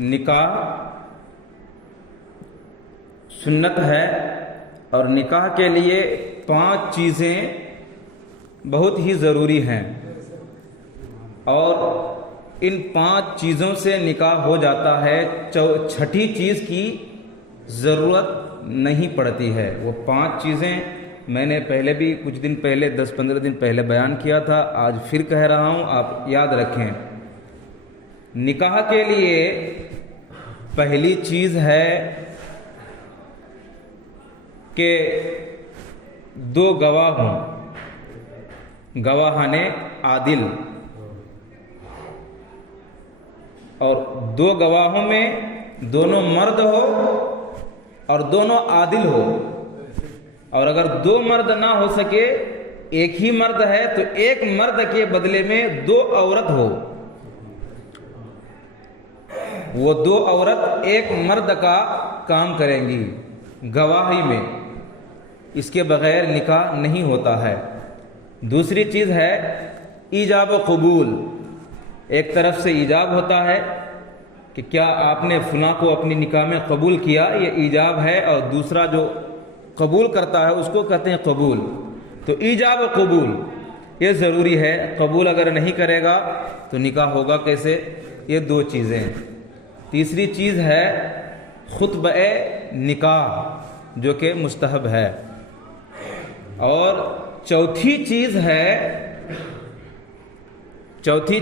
نکاح سنت ہے اور نکاح کے لیے 5 چیزیں بہت ہی ضروری ہیں، اور ان 5 چیزوں سے نکاح ہو جاتا ہے، چھٹی چیز کی ضرورت نہیں پڑتی ہے۔ وہ 5 چیزیں میں نے پہلے بھی کچھ دن پہلے 10-15 دن پہلے بیان کیا تھا، آج پھر کہہ رہا ہوں، آپ یاد رکھیں۔ نکاح کے لیے پہلی چیز ہے کہ 2 گواہ ہوں، گواہان عادل، اور 2 گواہوں میں دونوں مرد ہو اور دونوں عادل ہو، اور اگر 2 مرد نہ ہو سکے، ایک ہی مرد ہے تو ایک مرد کے بدلے میں 2 عورت ہو، وہ 2 عورت ایک مرد کا کام کریں گی گواہی میں، اس کے بغیر نکاح نہیں ہوتا ہے۔ دوسری چیز ہے ایجاب و قبول، ایک طرف سے ایجاب ہوتا ہے کہ کیا آپ نے فلاں کو اپنی نکاح میں قبول کیا، یہ ایجاب ہے، اور دوسرا جو قبول کرتا ہے اس کو کہتے ہیں قبول۔ تو ایجاب و قبول یہ ضروری ہے، قبول اگر نہیں کرے گا تو نکاح ہوگا کیسے؟ یہ 2 چیزیں۔ تیسری چیز ہے خطبہ نکاح جو کہ مستحب ہے، اور چوتھی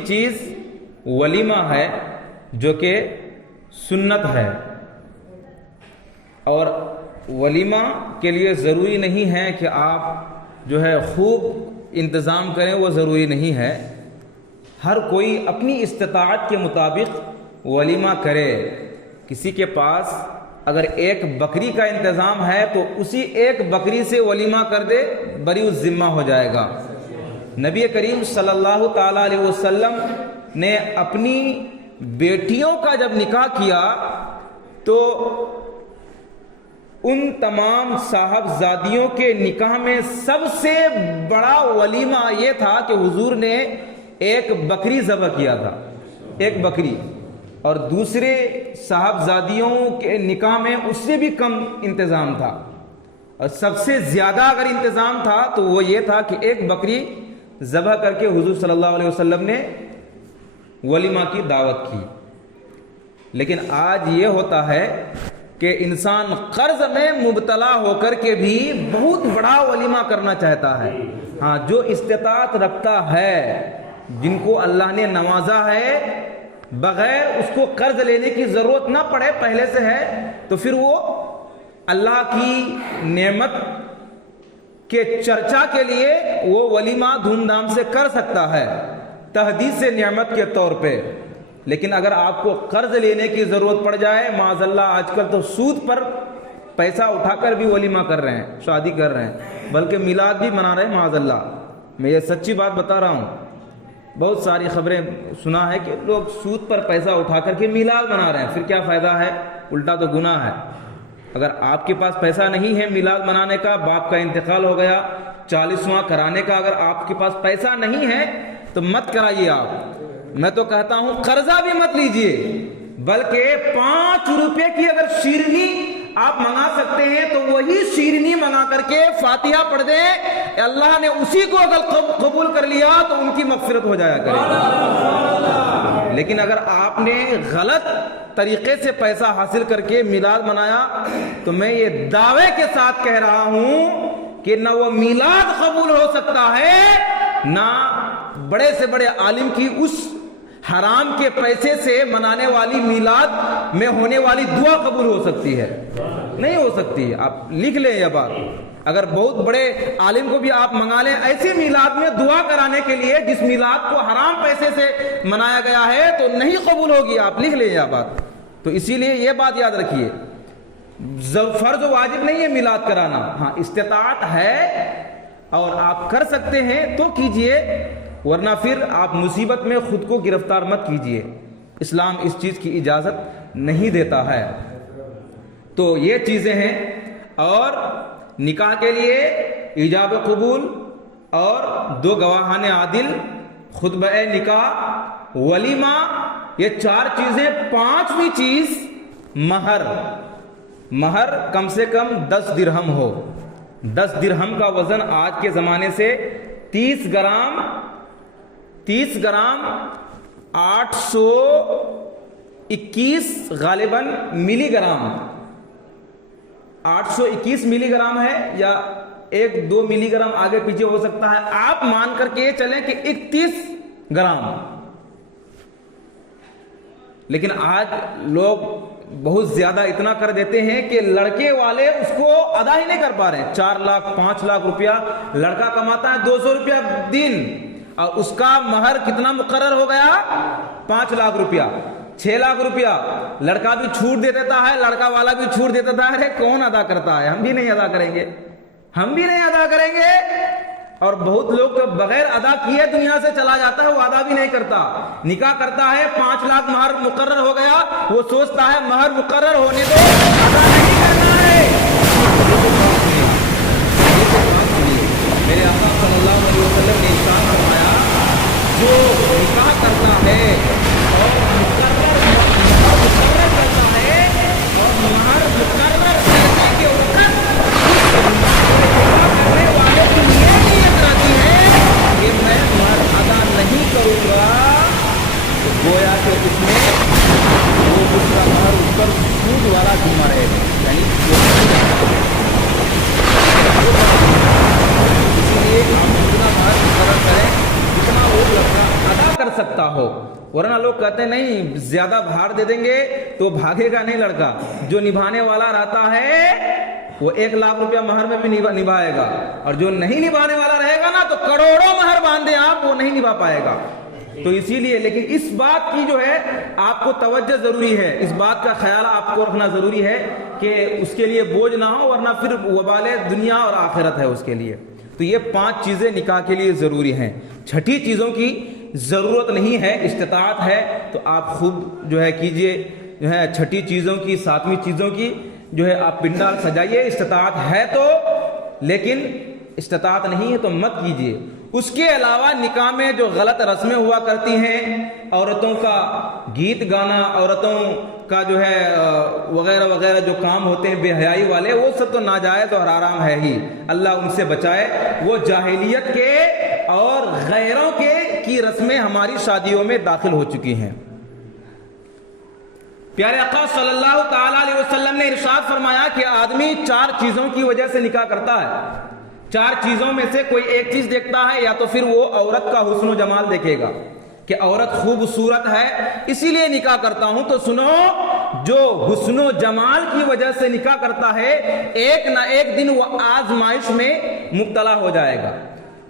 چیز ولیمہ ہے جو کہ سنت ہے، اور ولیمہ کے لیے ضروری نہیں ہے کہ آپ جو ہے خوب انتظام کریں، وہ ضروری نہیں ہے، ہر کوئی اپنی استطاعت کے مطابق ولیمہ کرے۔ کسی کے پاس اگر 1 بکری کا انتظام ہے تو اسی 1 بکری سے ولیمہ کر دے، بری الذمہ ہو جائے گا۔ نبی کریم صلی اللہ تعالی علیہ وسلم نے اپنی بیٹیوں کا جب نکاح کیا تو ان تمام صاحبزادیوں کے نکاح میں سب سے بڑا ولیمہ یہ تھا کہ حضور نے 1 بکری ذبح کیا تھا، 1 بکری، اور دوسرے صاحبزادیوں کے نکاح میں اس سے بھی کم انتظام تھا، اور سب سے زیادہ اگر انتظام تھا تو وہ یہ تھا کہ 1 بکری ذبح کر کے حضور صلی اللہ علیہ وسلم نے ولیمہ کی دعوت کی۔ لیکن آج یہ ہوتا ہے کہ انسان قرض میں مبتلا ہو کر کے بھی بہت بڑا ولیمہ کرنا چاہتا ہے۔ ہاں، جو استطاعت رکھتا ہے، جن کو اللہ نے نوازا ہے، بغیر اس کو قرض لینے کی ضرورت نہ پڑے، پہلے سے ہے، تو پھر وہ اللہ کی نعمت کے چرچا کے لیے وہ ولیمہ دھوم دھام سے کر سکتا ہے، تحدیث نعمت کے طور پہ۔ لیکن اگر آپ کو قرض لینے کی ضرورت پڑ جائے، معاذ اللہ آج کل تو سود پر پیسہ اٹھا کر بھی ولیمہ کر رہے ہیں، شادی کر رہے ہیں، بلکہ میلاد بھی منا رہے ہیں، معاذ اللہ، میں یہ سچی بات بتا رہا ہوں۔ بہت ساری خبریں سنا ہے کہ لوگ سود پر پیسہ اٹھا کر کے میلاد منا رہے ہیں، پھر کیا فائدہ ہے؟ الٹا تو گناہ ہے۔ اگر آپ کے پاس پیسہ نہیں ہے میلاد منانے کا، باپ کا انتقال ہو گیا، 40واں کرانے کا اگر آپ کے پاس پیسہ نہیں ہے تو مت کرائیے آپ۔ میں تو کہتا ہوں قرضہ بھی مت لیجئے، بلکہ 5 روپے کی اگر شیرنی آپ منگا سکتے ہیں تو وہی شیرنی منگا کر کے فاتحہ پڑھ دیں، اللہ نے اسی کو اگر قبول کر لیا تو ان کی مغفرت ہو جایا کرے۔ لیکن اگر آپ نے غلط طریقے سے پیسہ حاصل کر کے میلاد منایا تو میں یہ دعوے کے ساتھ کہہ رہا ہوں کہ نہ وہ میلاد قبول ہو سکتا ہے، نہ بڑے سے بڑے عالم کی اس حرام کے پیسے سے منانے والی میلاد میں ہونے والی دعا قبول ہو سکتی ہے، نہیں ہو سکتی۔ آپ لکھ لیں یہ بات، اگر بہت بڑے عالم کو بھی آپ منگا لیں ایسی میلاد میں دعا کرانے کے لیے جس میلاد کو حرام پیسے سے منایا گیا ہے تو نہیں قبول ہوگی، آپ لکھ لیں یہ بات۔ تو اسی لیے یہ بات یاد رکھیے، فرض و واجب نہیں ہے میلاد کرانا، ہاں استطاعت ہے اور آپ کر سکتے ہیں تو کیجئے، ورنہ پھر آپ مصیبت میں خود کو گرفتار مت کیجئے، اسلام اس چیز کی اجازت نہیں دیتا ہے۔ تو یہ چیزیں ہیں، اور نکاح کے لیے ایجاب قبول اور 2 گواہان عادل، خطبہ نکاح، ولیمہ یہ 4 چیزیں، 5ویں چیز مہر. مہر کم سے کم 10 درہم ہو. 10 درہم کا وزن آج کے زمانے سے 30 گرام 821 غالباً ملی گرام، 821 ملی گرام ہے یا 1-2 ملی گرام آگے پیچھے ہو سکتا ہے. آپ مان کر کے چلیں کہ 31 گرام. لیکن آج لوگ بہت زیادہ اتنا کر دیتے ہیں کہ لڑکے والے اس کو ادا ہی نہیں کر پا رہے ہیں. 4 لاکھ 5 لاکھ روپیہ لڑکا کماتا ہے، 200 روپیہ دن، اور اس کا مہر کتنا مقرر ہو گیا؟ 5 لاکھ روپیہ. 6 لاکھ روپیہ لڑکا بھی چھوٹ دے دیتا ہے، لڑکا والا بھی چھوٹ دے دیتا ہے. ارے کون ادا کرتا ہے؟ ہم بھی نہیں ادا کریں گے، ہم بھی نہیں ادا کریں گے. اور بہت لوگ تو بغیر ادا کیے دنیا سے چلا جاتا ہے، وہ ادا بھی نہیں کرتا. نکاح کرتا ہے، 5 لاکھ مہر مقرر ہو گیا، وہ سوچتا ہے مہر مقرر ہونے دو، ادا نہیں کرنا ہے. میرے آقا صلی اللہ علیہ وسلم نے ارشاد فرمایا، جو نکاح کرتا ہے اور مقرر کرتا ہے اور مہر مقرر کرنے کے وقت کرنے والے کی نیت رہتی ہے کہ میں مہر ادا نہیں کروں گا، تو گویا کہ اس میں وہ دوسرا مہر اس پر سود والا ذمہ رہے گا. یعنی اس لیے آپ اتنا مہر مقرر کریں جتنا وہ لڑکا ادا کر سکتا ہو. ورنہ لوگ کہتے ہیں نہیں زیادہ بھاڑ دے دیں گے تو بھاگے گا نہیں لڑکا. جو نبھانے والا رہتا ہے وہ 1 لاکھ روپیہ مہر میں بھی نبھائے گا، اور جو نہیں نبھانے والا رہے گا نا تو کروڑوں مہر باندھے آپ، وہ نہیں نبھا پائے گا. تو اسی لیے لیکن اس بات کی جو ہے آپ کو توجہ ضروری ہے، اس بات کا خیال آپ کو رکھنا ضروری ہے کہ اس کے لیے بوجھ نہ ہو، ورنہ پھر وبال دنیا اور آخرت ہے اس کے لیے. تو یہ 5 چیزیں نکاح کے لیے ضروری ہیں. 6ٹھی چیزوں کی ضرورت نہیں ہے، استطاعت ہے تو آپ خود جو ہے کیجئے. جو ہے 6ٹھی چیزوں کی 7ویں چیزوں کی جو ہے آپ پنڈال سجائیے. استطاعت ہے تو، لیکن استطاعت نہیں ہے تو مت کیجئے. اس کے علاوہ نکاح میں جو غلط رسمیں ہوا کرتی ہیں، عورتوں کا گیت گانا، عورتوں کا جو ہے وغیرہ وغیرہ جو کام ہوتے ہیں بے حیائی والے، وہ سب تو ناجائز اور حرام ہے ہی. اللہ ان سے بچائے. وہ جاہلیت کے اور غیروں کے کی رسمیں ہماری شادیوں میں داخل ہو چکی ہیں. پیارے آقا صلی اللہ تعالی علیہ وسلم نے ارشاد فرمایا کہ آدمی 4 چیزوں کی وجہ سے نکاح کرتا ہے. 4 چیزوں میں سے کوئی ایک چیز دیکھتا ہے، یا تو پھر وہ عورت کا حسن و جمال دیکھے گا کہ عورت خوبصورت ہے اسی لیے نکاح کرتا ہوں. تو سنو، جو حسن و جمال کی وجہ سے نکاح کرتا ہے ایک نہ ایک دن وہ آزمائش میں مبتلا ہو جائے گا.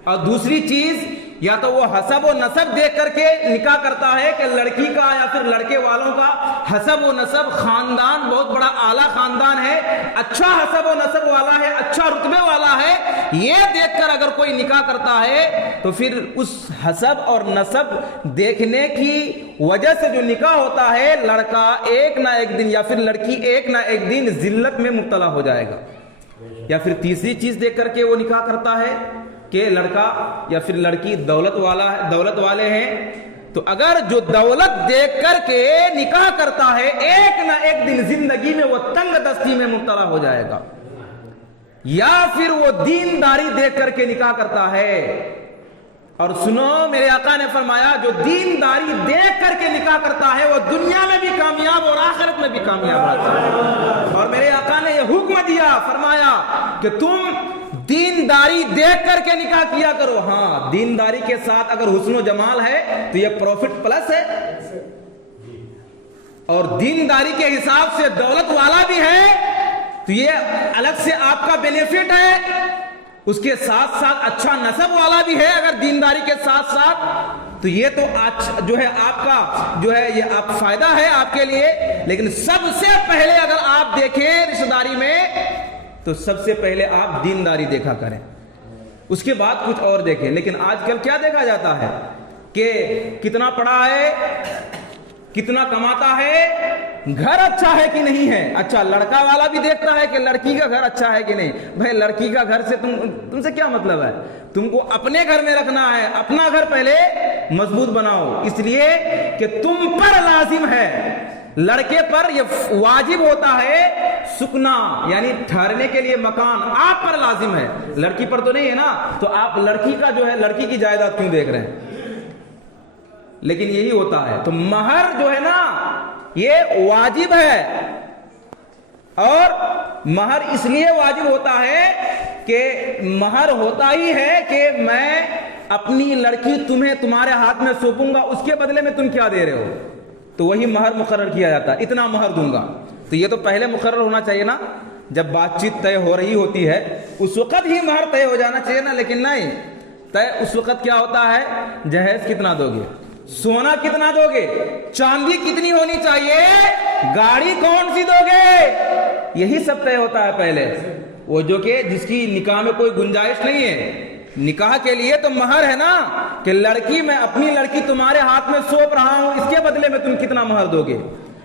اور دوسری چیز، یا تو وہ حسب و نسب دیکھ کر کے نکاح کرتا ہے کہ لڑکی کا یا پھر لڑکے والوں کا حسب و نسب، خاندان بہت بڑا اعلیٰ خاندان ہے، اچھا حسب و نسب والا ہے، اچھا رتبے والا ہے، یہ دیکھ کر اگر کوئی نکاح کرتا ہے تو پھر اس حسب اور نسب دیکھنے کی وجہ سے جو نکاح ہوتا ہے، لڑکا ایک نہ ایک دن یا پھر لڑکی ایک نہ ایک دن ذلت میں مبتلا ہو جائے گا. یا پھر تیسری چیز دیکھ کر کے وہ نکاح کرتا ہے کہ لڑکا یا پھر لڑکی دولت والے ہیں، تو اگر جو دولت دیکھ کر کے نکاح کرتا ہے ایک نہ ایک دن زندگی میں وہ تنگ دستی میں مبتلا ہو جائے گا. یا پھر وہ دینداری دیکھ کر کے نکاح کرتا ہے. اور سنو، میرے آقا نے فرمایا جو دینداری دیکھ کر کے نکاح کرتا ہے وہ دنیا میں بھی کامیاب اور آخرت میں بھی کامیاب ہوتا ہے. اور میرے آقا نے یہ حکم دیا، فرمایا کہ تم دینداری دیکھ کر کے نکاح کیا کرو. ہاں، دینداری کے ساتھ اگر حسن و جمال ہے تو یہ پروفٹ پلس ہے، اور دینداری کے حساب سے دولت والا بھی ہے تو یہ الگ سے آپ کا بینیفٹ ہے. اس کے ساتھ ساتھ اچھا نسب والا بھی ہے اگر دینداری کے ساتھ ساتھ، تو یہ تو جو ہے آپ کا جو ہے یہ آپ فائدہ ہے آپ کے لیے. لیکن سب سے پہلے اگر آپ دیکھیں رشتہ داری میں تو سب سے پہلے آپ دینداری دیکھا کریں، اس کے بعد کچھ اور دیکھیں. لیکن آج کل کیا دیکھا جاتا ہے کہ کتنا پڑھا ہے، کتنا کماتا ہے، گھر اچھا ہے کہ نہیں ہے. اچھا، لڑکا والا بھی دیکھتا ہے کہ لڑکی کا گھر اچھا ہے کہ نہیں. بھائی لڑکی کا گھر سے تم سے کیا مطلب ہے؟ تم کو اپنے گھر میں رکھنا ہے، اپنا گھر پہلے مضبوط بناؤ، اس لیے کہ تم پر لازم ہے، لڑکے پر یہ واجب ہوتا ہے سکنا، یعنی ٹھہرنے کے لیے مکان آپ پر لازم ہے، لڑکی پر تو نہیں ہے نا، تو آپ لڑکی کا جو ہے لڑکی کی جائیداد کیوں دیکھ رہے ہیں؟ لیکن یہی ہوتا ہے۔ تو مہر جو ہے نا یہ واجب ہے، اور مہر اس لیے واجب ہوتا ہے کہ مہر ہوتا ہی ہے کہ میں اپنی لڑکی تمہیں تمہارے ہاتھ میں سونپوں گا، اس کے بدلے میں تم کیا دے رہے ہو، تو وہی مہر مقرر کیا جاتا ہے، اتنا مہر دوں گا۔ تو یہ تو پہلے مقرر ہونا چاہیے نا، جب بات چیت طے ہو رہی ہوتی ہے اس وقت ہی مہر طے ہو جانا چاہیے نا، لیکن نہیں، طے اس وقت کیا ہوتا ہے، جہیز کتنا دو گے، سونا کتنا دو گے، چاندی کتنی ہونی چاہیے، گاڑی کون سی دو گے، یہی سب طے ہوتا ہے پہلے۔ وہ جو کہ جس کی نکاح میں کوئی گنجائش نہیں ہے، نکاح کے لیے تو مہر ہے نا، کہ لڑکی میں اپنی لڑکی تمہارے ہاتھ میں سونپ رہا ہوں، اس کے بدلے میں تم کتنا مہر دو گے۔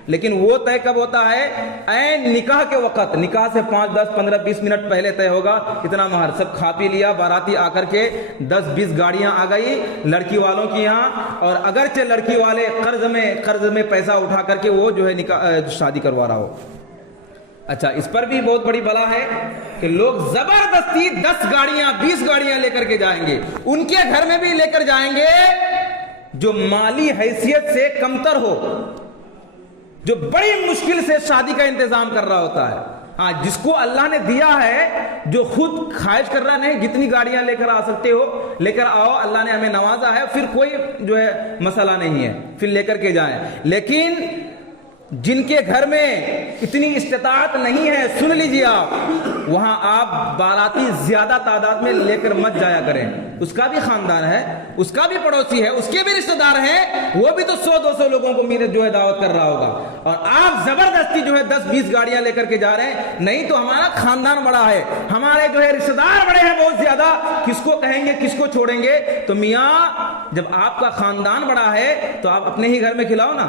لیکن وہ طے کب ہوتا ہے، عین نکاح کے وقت، نکاح سے 5 10 15 20 منٹ پہلے طے ہوگا اتنا مہر، سب کھا پی لیا، باراتی آ کر کے 10 20 گاڑیاں آ گئی لڑکی والوں کی یہاں، اور اگرچہ لڑکی والے قرض میں پیسہ اٹھا کر کے وہ جو ہے نکاح شادی کروا رہا ہو۔ اچھا، اس پر بھی بہت بڑی بلا ہے کہ لوگ زبردستی 10 گاڑیاں 20 گاڑیاں لے کر کے جائیں گے، ان کے گھر میں بھی لے کر جائیں گے جو مالی حیثیت سے کمتر ہو، جو بڑی مشکل سے شادی کا انتظام کر رہا ہوتا ہے۔ ہاں، جس کو اللہ نے دیا ہے، جو خود خواہش کر رہا نہیں، جتنی گاڑیاں لے کر آ سکتے ہو لے کر آؤ، اللہ نے ہمیں نوازا ہے، پھر کوئی جو ہے مسئلہ نہیں ہے، پھر لے کر کے جائیں۔ لیکن جن کے گھر میں اتنی استطاعت نہیں ہے، سن لیجیے آپ، وہاں آپ باراتی زیادہ تعداد میں لے کر مت جایا کریں، اس کا بھی خاندان ہے، اس کا بھی پڑوسی ہے، اس کے بھی رشتہ دار ہیں، وہ بھی تو 100 200 لوگوں کو میرے جو ہے دعوت کر رہا ہوگا، اور آپ زبردستی جو ہے 10 20 گاڑیاں لے کر کے جا رہے ہیں۔ نہیں تو ہمارا خاندان بڑا ہے، ہمارے جو ہے رشتہ دار بڑے ہیں بہت زیادہ، کس کو کہیں گے، کس کو چھوڑیں گے؟ تو میاں، جب آپ کا خاندان بڑا ہے تو آپ اپنے ہی گھر میں کھلاؤ نا۔